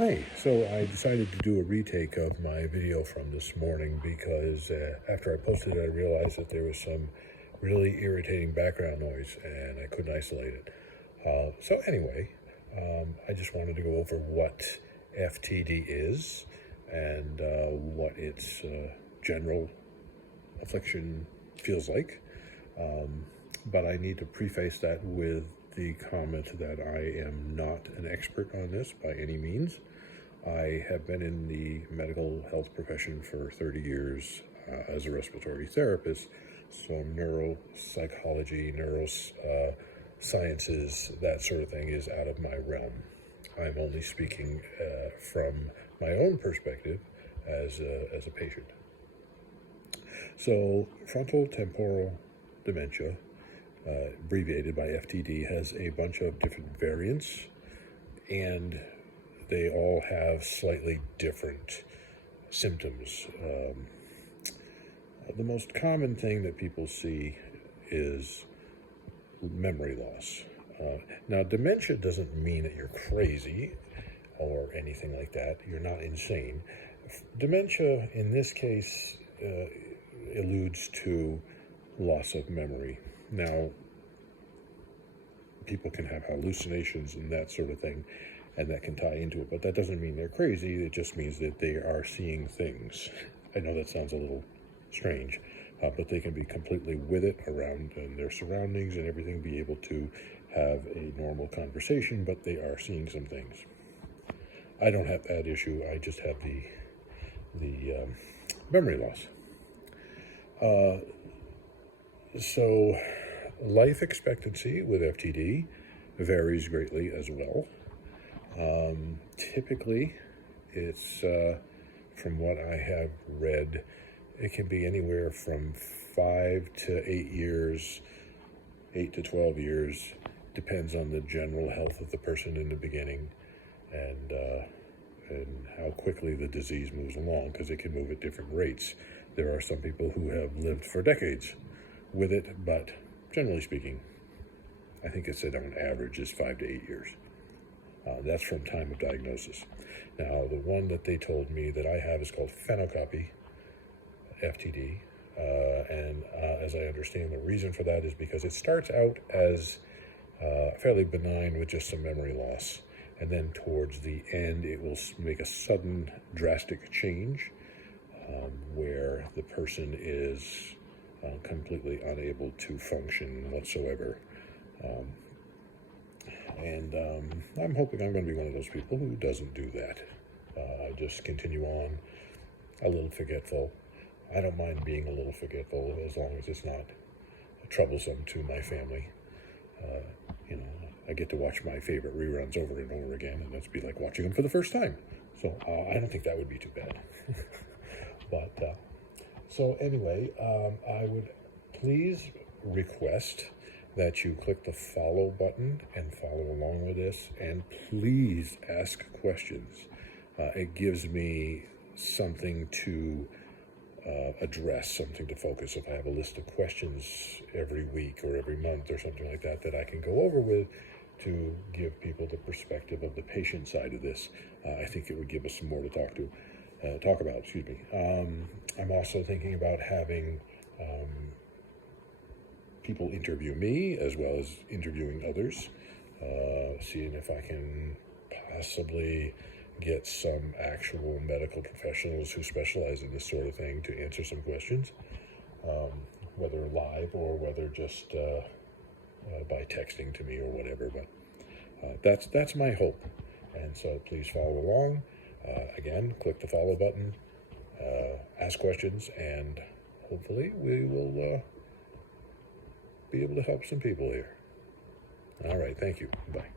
Hi, so I decided to do a retake of my video from this morning because after I posted it, I realized that there was some really irritating background noise and I couldn't isolate it. So anyway, I just wanted to go over what FTD is and what its general affliction feels like. But I need to preface that with the comment that I am not an expert on this by any means. I have been in the medical health profession for 30 years as a respiratory therapist, so neuropsychology, neurosciences, that sort of thing is out of my realm. I'm only speaking from my own perspective as a patient. So frontal temporal dementia, abbreviated by FTD, has a bunch of different variants, and they all have slightly different symptoms. The most common thing that people see is memory loss. Now, dementia doesn't mean that you're crazy or anything like that. You're not insane. Dementia, in this case, alludes to loss of memory. Now, people can have hallucinations and that sort of thing, and that can tie into it, but that doesn't mean they're crazy. It just means that they are seeing things. I know that sounds a little strange, but they can be completely with it around their surroundings and everything, be able to have a normal conversation, but they are seeing some things. I don't have that issue. I just have the memory loss. So life expectancy with FTD varies greatly as well. Typically, it's, from what I have read, it can be anywhere from 5 to 8 years, 8 to 12 years, depends on the general health of the person in the beginning and how quickly the disease moves along, because it can move at different rates. There are some people who have lived for decades with it, but generally speaking, I think it said on average is 5 to 8 years. That's from time of diagnosis. Now, the one that they told me that I have is called phenocopy FTD, and as I understand, the reason for that is because it starts out as fairly benign with just some memory loss, and then towards the end it will make a sudden drastic change where the person is completely unable to function whatsoever. And I'm hoping I'm going to be one of those people who doesn't do that. I just continue on, a little forgetful. I don't mind being a little forgetful as long as it's not troublesome to my family. I get to watch my favorite reruns over and over again, and that's be like watching them for the first time. So I don't think that would be too bad. But so anyway, I would please request that you click the follow button and follow along with this, and please ask questions. It gives me something to address, something to focus. If I have a list of questions every week or every month or something like that that I can go over with to give people the perspective of the patient side of this, I think it would give us some more to talk about. Excuse me. I'm also thinking about having people interview me as well as interviewing others, seeing if I can possibly get some actual medical professionals who specialize in this sort of thing to answer some questions, whether live or whether just by texting to me or whatever. But that's my hope, and so please follow along. Again, click the follow button, ask questions, and hopefully we will be able to help some people here. All right, thank you. Bye.